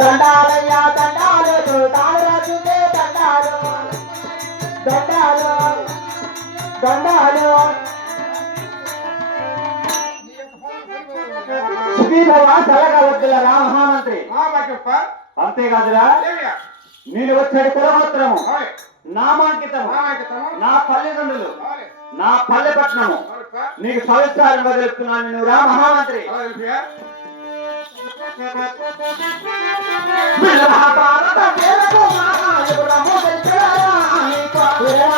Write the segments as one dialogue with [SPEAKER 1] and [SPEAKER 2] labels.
[SPEAKER 1] దండాలయ్యా దండాలు తాళరాజుకే దండాలు దండాలు. దండాలు సుఖీభవ చల్లగా వద్దుల రామహామంత్రి. అంతేకాదురా. నేను వచ్చాడు కులగోత్రము. నామాంకితము నా పల్లెదండ్రులు
[SPEAKER 2] అవులే
[SPEAKER 1] నా పల్లె పట్టణము. నీకు సవిస్తారంగా తెలుపుతున్నాను నువ్వు రా మహామంత్రి.
[SPEAKER 2] అలా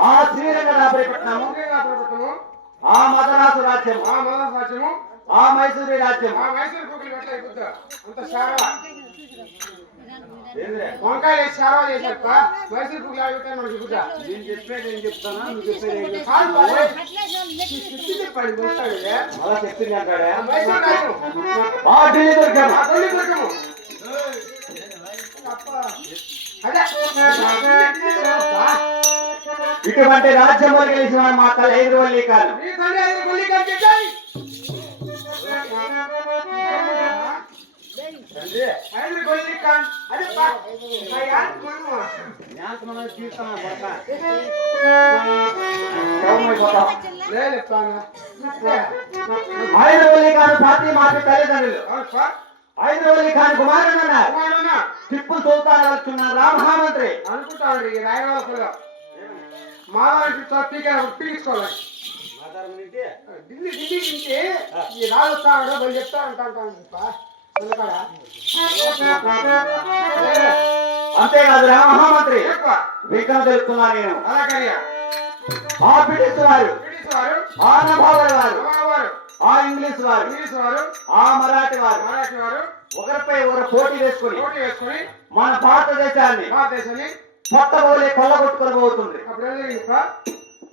[SPEAKER 1] ఆ శ్రీరంగనాథుడి పట్నము
[SPEAKER 2] శ్రీరామపురము
[SPEAKER 1] ఆ మదరాసు రాజ్యము
[SPEAKER 2] ఆ మదన సాక్ష్యము
[SPEAKER 1] ఆ మైసూరి రాజ్యము.
[SPEAKER 2] ఆ మైసూరు కుక్కలు పెట్టలే బుద్ధ అంత శారవ
[SPEAKER 1] ఏందిరే?
[SPEAKER 2] వంకాయలు వేసి శారవ చేశారప్ప మైసూరు కుక్కలు ఆగితే మనకి బుద్ధ
[SPEAKER 1] నేను చెప్పేది ఏం చెప్తానా? నువ్వు చెప్పేది ఏం చెప్పింది అంటాడా?
[SPEAKER 2] మైసూరు రాజ్యం
[SPEAKER 1] ఆ ఢిల్లీ దుర్గం
[SPEAKER 2] ఆ తొలి దుర్గము అప్ప. అదే. అప్ప.
[SPEAKER 1] ఇటువంటి గెలిచిన వాడు మా తల ఐదు వల్లి కాదు
[SPEAKER 2] ఐదు
[SPEAKER 1] వల్లి కాదు పార్టీ మాటి తల్లిదండ్రులు.
[SPEAKER 2] అవునప్పా
[SPEAKER 1] ఐదు వల్లి ఖాన్ కుమారుడు టిప్పు సుల్తాన్ వచ్చిన రామహామంత్రి.
[SPEAKER 2] రాయవాళ్ళ పిల్ల మాదానికి పీక పీకించుకోవాలి ఢిల్లీ ఈ రాజు వస్తాడు వాళ్ళు చెప్తా ఉంటాను
[SPEAKER 1] అంతేకాదు రామహామంత్రి విక్రమ తెలుపుతున్నా నేను ఆ బ్రిటిష్ వారు ఆ నవాబర్ వారు
[SPEAKER 2] వారు
[SPEAKER 1] ఆ ఇంగ్లీష్ వారు
[SPEAKER 2] ఇంగ్లీష్ వారు
[SPEAKER 1] ఆ మరాఠీ వారు
[SPEAKER 2] మరాఠీ వారు
[SPEAKER 1] ఒకరిపై ఒకరు పోటీ వేసుకుని
[SPEAKER 2] పోటీ వేసుకొని
[SPEAKER 1] మన భారతదేశాన్ని
[SPEAKER 2] భారతదేశాన్ని
[SPEAKER 1] పొట్టబోలే కొల్లగొట్టుకొని పోతుంది.
[SPEAKER 2] అప్పుడు ఏం జరిగింది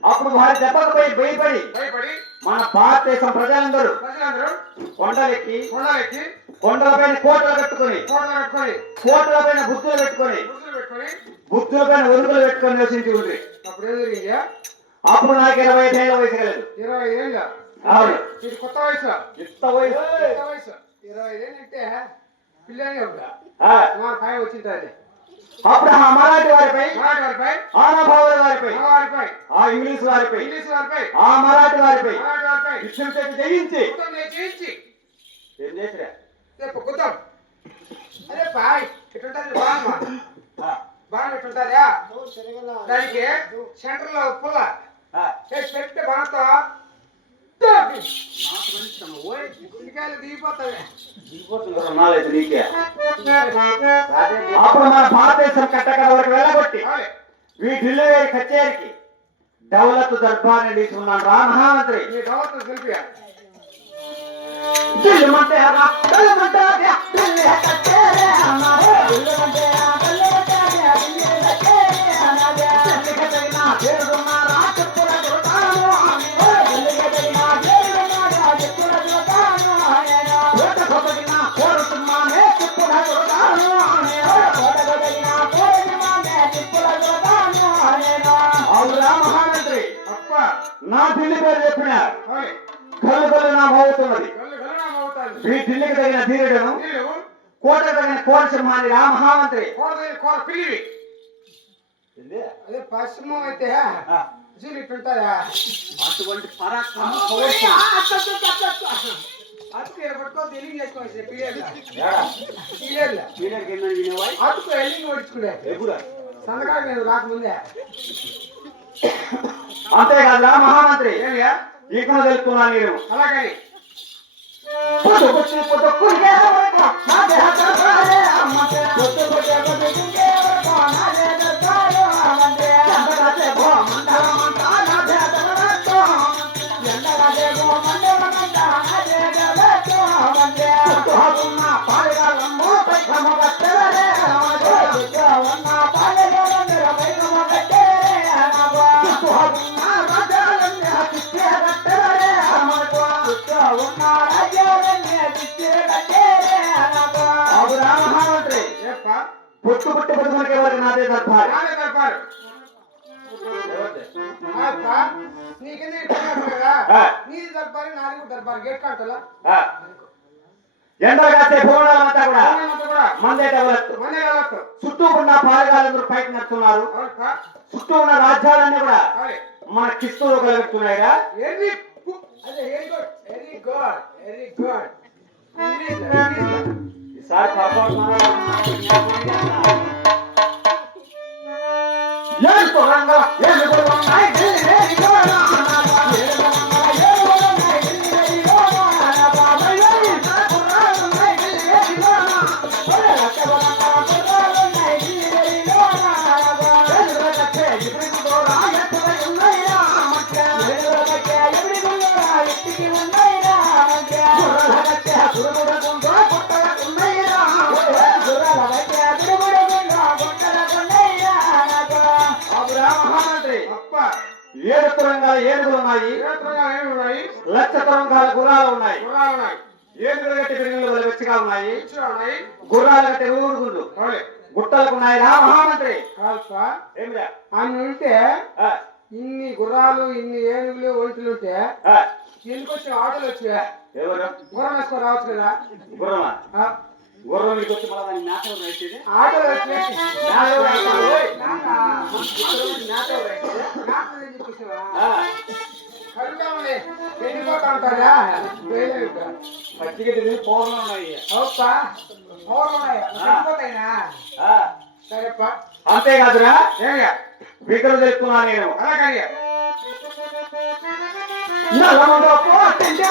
[SPEAKER 1] అప్పుడు వారి దెబ్బకు పోయి భయపడి
[SPEAKER 2] భయపడి
[SPEAKER 1] మన భారతదేశం ప్రజలందరూ
[SPEAKER 2] ప్రజలందరూ
[SPEAKER 1] కొండలెక్కి
[SPEAKER 2] కొండలెక్కి
[SPEAKER 1] కొండలపైన కోటలు కట్టుకొని కోటలపైన బుద్ధులు పెట్టుకొని బుద్ధులపైన ఒరుగులు పెట్టుకొని నివసించి ఉండ్రి.
[SPEAKER 2] అప్పుడు
[SPEAKER 1] నాకు ఇరవై ఐదేళ్ళ వయసు కలదు.
[SPEAKER 2] ఇరవై ఏళ్ళ?
[SPEAKER 1] అవును.
[SPEAKER 2] ఇది కొత్త వయసు?
[SPEAKER 1] ఇంత వయసు.
[SPEAKER 2] వయసు. ఇరవై ఐదేళ్ళు అంటే పిల్లలు కాయ వచ్చింది
[SPEAKER 1] ఆ మరాఠీ వారిపై
[SPEAKER 2] మరాఠీ వారిపై
[SPEAKER 1] ఆ నవాబుల వారిపై
[SPEAKER 2] వారిపై
[SPEAKER 1] ఆ ఇంగ్లీష్ వారిపై
[SPEAKER 2] ఇంగ్లీష్ వారిపై
[SPEAKER 1] ఆ మరాఠీ వారిపై
[SPEAKER 2] మరాఠీ వారిపై.
[SPEAKER 1] విషయం చేతి జయించి. ఏం చేసిరా?
[SPEAKER 2] రేపు కుతం అదే బాయ్ ఇటుంటది బాగా బాగా ఇటుంటదా దానికి సెంటర్లో పుల్ల.
[SPEAKER 1] ఆ,
[SPEAKER 2] చేసి
[SPEAKER 1] అప్పుడు మన భారతదేశం కట్టకడ వరకు వెళ్ళగొట్టి. వీటిల్లో కచేరికి దౌలత్ దర్బార్ తీసుకున్నాను రా మహామంత్రి
[SPEAKER 2] మీ దవత
[SPEAKER 1] నా ఢిల్లీ పేరు చెప్పినారు. కళ్ళు కళ్ళు నా మోగుతున్నది. ఈ ఢిల్లీకి తగిన ధీరుడును కోట తగిన కోరసింహాని రా మహామంత్రి.
[SPEAKER 2] కోర కోర పిల్లివి. అదే పశ్చిమం అయితే
[SPEAKER 1] అటువంటి పరాక్రమం
[SPEAKER 3] ఈడ పట్టుకో తెలివి చేసుకోవచ్చు పీరియడ్లా
[SPEAKER 1] ఏడా?
[SPEAKER 3] పీరియడ్లా
[SPEAKER 1] వీళ్ళకి ఏందని వినేవా?
[SPEAKER 3] అతుకు ఎల్లింగ్ పడుచుకునే
[SPEAKER 1] ఎగురా.
[SPEAKER 3] సంతకాలు నేను రాకముందే.
[SPEAKER 1] అంతేకాదురా మహామంత్రి
[SPEAKER 3] ఏమియా?
[SPEAKER 1] ఈకను తెలుపుతున్నా నేను
[SPEAKER 3] అలాగని
[SPEAKER 2] పొద్దు పొద్దు పొద్దు నా దేహ అమ్మంటే పొద్దు పొద్దు నా దేహ
[SPEAKER 1] పుట్టు పుట్టి పుట్టుమనికి నాదే దర్బారు
[SPEAKER 3] నానే అంతా కూడా
[SPEAKER 1] మందే డెవలప్ చుట్టూ ఉన్న పాలగాలందరూ పైకి నడుతున్నారు చుట్టూ ఉన్న రాజ్యాలన్నీ కూడా మన కిస్తూరు కలుగుతున్నాయిగా
[SPEAKER 3] very good very good very good English English
[SPEAKER 1] ఈసారి పొరపాటు
[SPEAKER 2] ఏడు తొరంగా
[SPEAKER 1] ఏనుగులు ఉన్నాయి లక్ష తురంగాల గుర్రాలు ఉన్నాయి. ఏనుగులు గట్టి బిల్లులు వెచ్చిగా ఉన్నాయి. గుర్రాలు గట్టి ఊరుగుండు.
[SPEAKER 3] ఓలే
[SPEAKER 1] గుట్టలకు ఉన్నాయి రా మహామంత్రి
[SPEAKER 3] అన్ని ఉంటే ఇన్ని గుర్రాలు ఇన్ని ఏనుగులు ఒంటులు ఉంటే ఎందుకు వచ్చిన ఆటోలు వచ్చా గుర్రం వేసుకొని రావచ్చు కదా?
[SPEAKER 1] గుర్రమా?
[SPEAKER 3] ఆ,
[SPEAKER 1] గుర్రం మీకు వచ్చి మళ్ళీ దాన్ని మేకలు వేసేది
[SPEAKER 3] ఆటోలు
[SPEAKER 1] పచ్చిగడ్డి తిని పౌర్ణం ఉన్నాయి
[SPEAKER 3] వెళ్ళిపోతాయినా
[SPEAKER 1] ఆ,
[SPEAKER 3] సరేప్పా
[SPEAKER 1] అంతేకాదురా వికలు తెలుపుతున్నా నేను.
[SPEAKER 3] అలాగని
[SPEAKER 2] నల్లమందో పోతింటి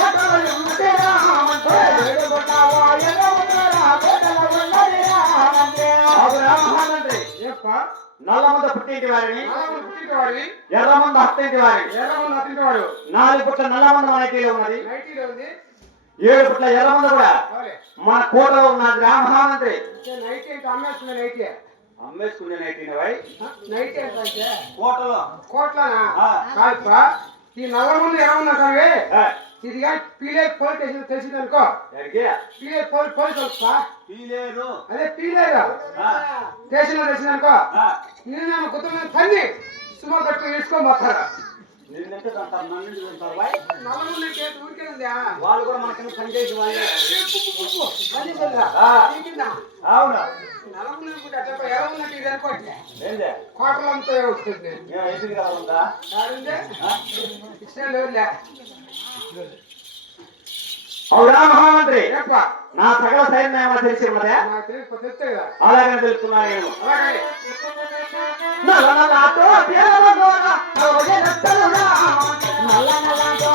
[SPEAKER 2] కోటలు ఉన్నదిరా వందే ఏడు పుట్టమో
[SPEAKER 3] ఏప్పా?
[SPEAKER 1] నల్లమంద పుట్టింటి వారిని.
[SPEAKER 3] నాలుగు పుట్టినవాడివి
[SPEAKER 1] ఎర్రమంద హస్తింటి వారిని.
[SPEAKER 3] ఎర్రమంది అతింటివాడు
[SPEAKER 1] నాలుగు పుట్ల మనకీలో ఉన్నది.
[SPEAKER 3] నైటీలో ఉంది.
[SPEAKER 1] ఏడు పుట్ల ఎర్రమంద కూడా
[SPEAKER 3] ఓలే
[SPEAKER 1] మన కోటలో ఉన్నది రా మహామంత్రి.
[SPEAKER 3] నైటీ అంటే అమ్మేస్తున్నా నైటీ.
[SPEAKER 1] అమ్మేసుకునే నైట్
[SPEAKER 3] నైటీ
[SPEAKER 1] కోటలో.
[SPEAKER 3] కోట్లనా? ఈ నల్ల ముందు ఎలా ఉన్నా సరే ఇది కానీ పీలేరు పోలీస్ స్టేషన్ తెలిసింది అనుకో? పీలేరు పోలీస్ పోలీస్ వస్తా
[SPEAKER 1] పీలేరు
[SPEAKER 3] అదే పీలేరు స్టేషన్లో తెలిసింది అనుకో నేను తన్ని సుమో కట్టుకుని ఇచ్చుకొని పోతారా?
[SPEAKER 1] నేను తింటే తింటారు
[SPEAKER 3] నన్ను
[SPEAKER 1] వాళ్ళు కూడా
[SPEAKER 3] మనకన్నా పని
[SPEAKER 1] చేసి
[SPEAKER 3] వాళ్ళు
[SPEAKER 1] అవునా
[SPEAKER 3] కోటలంతా వస్తుంది
[SPEAKER 1] ఎందుకు కావాలంతా అవునా మహామంత్రి నా సకల సైన్యం ఏమైనా తెలిసి ఉన్నదే అలాగే తెలుపుతున్నాను నేను
[SPEAKER 3] అలాగే
[SPEAKER 2] నల్ల నల్లతో పేరగోరా నల్ల నల్లతో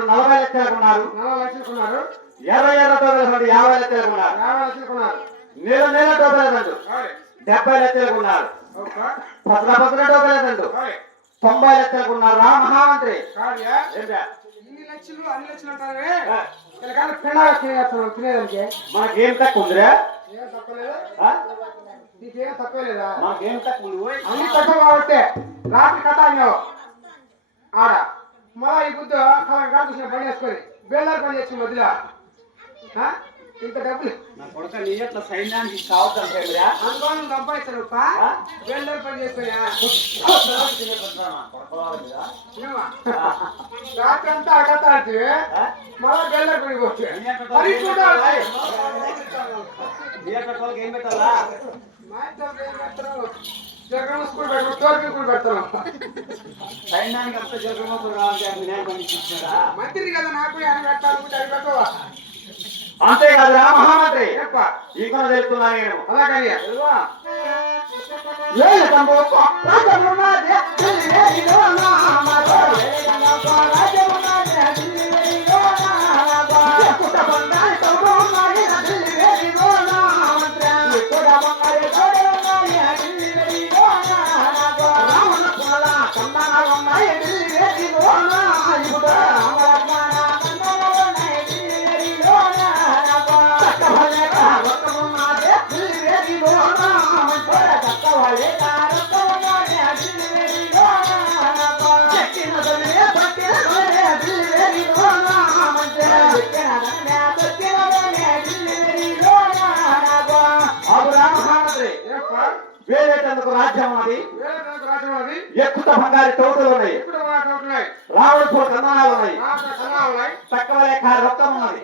[SPEAKER 1] తండ్రి నలభై లక్షలకు ఉన్నారు
[SPEAKER 2] నలభై లక్షలు కొన్నారు
[SPEAKER 1] ఎర్ర ఎర్ర టోపీల తండ్రి యాభై లక్షలకు ఉన్నారు
[SPEAKER 2] యాభై లక్షలు కొన్నారు
[SPEAKER 1] నీల నీల టోపీల తండ్రి
[SPEAKER 2] ఓయ్
[SPEAKER 1] డెబ్బై పసల పసల టోపీల తండ్రి
[SPEAKER 2] ఓయ్
[SPEAKER 1] తొంభై లక్షలకు ఉన్నారు రా మహామంత్రి?
[SPEAKER 2] ఇన్ని లక్షలు అన్ని లక్షలు అంటారే?
[SPEAKER 1] మనకేం తక్కువ ఉందిరా?
[SPEAKER 2] ఏం తక్కువ లేదా? నీకేం తక్కువ లేదా?
[SPEAKER 1] మనకేం తక్కువ.
[SPEAKER 2] అన్ని తక్కువ కాబట్టి రాత్రి కథ ఆడ. మళ్ళా ఈ బుద్ధ కాదు చూసిన పని వేసుకొని బేలార్ పని చేసి మధ్యలో? ఇంత డబ్బులు అనుకోని సంపాదిస్తారు
[SPEAKER 1] ఆ?
[SPEAKER 2] బేలార్ పని చేసుకొని ఆ? ఏమా? రాత్రి అంతా ఆ కథ ఆడితే మళ్ళా బేలార్ పని పోతే.
[SPEAKER 1] ఏం పెట్టాలా
[SPEAKER 2] పెడతారు టోర్కి స్కూల్ పెడతారు
[SPEAKER 1] సైన్యానికి అంత కావాలంటే వినాయక పండించారా
[SPEAKER 2] మంత్రి కదా నాకు అని పెట్టాలనుకుంటే అది పెట్టవా
[SPEAKER 1] అంతేకాదురా మహామంత్రి
[SPEAKER 2] చెప్పా
[SPEAKER 1] ఇంకా చెప్తున్నా నేను
[SPEAKER 2] అలాగే?
[SPEAKER 1] రాజ్యం అది. ఎక్కువ బంగారు టౌటులు ఉన్నాయి. రావణ ఉన్నాయి.
[SPEAKER 2] రక్తం ఉన్నది.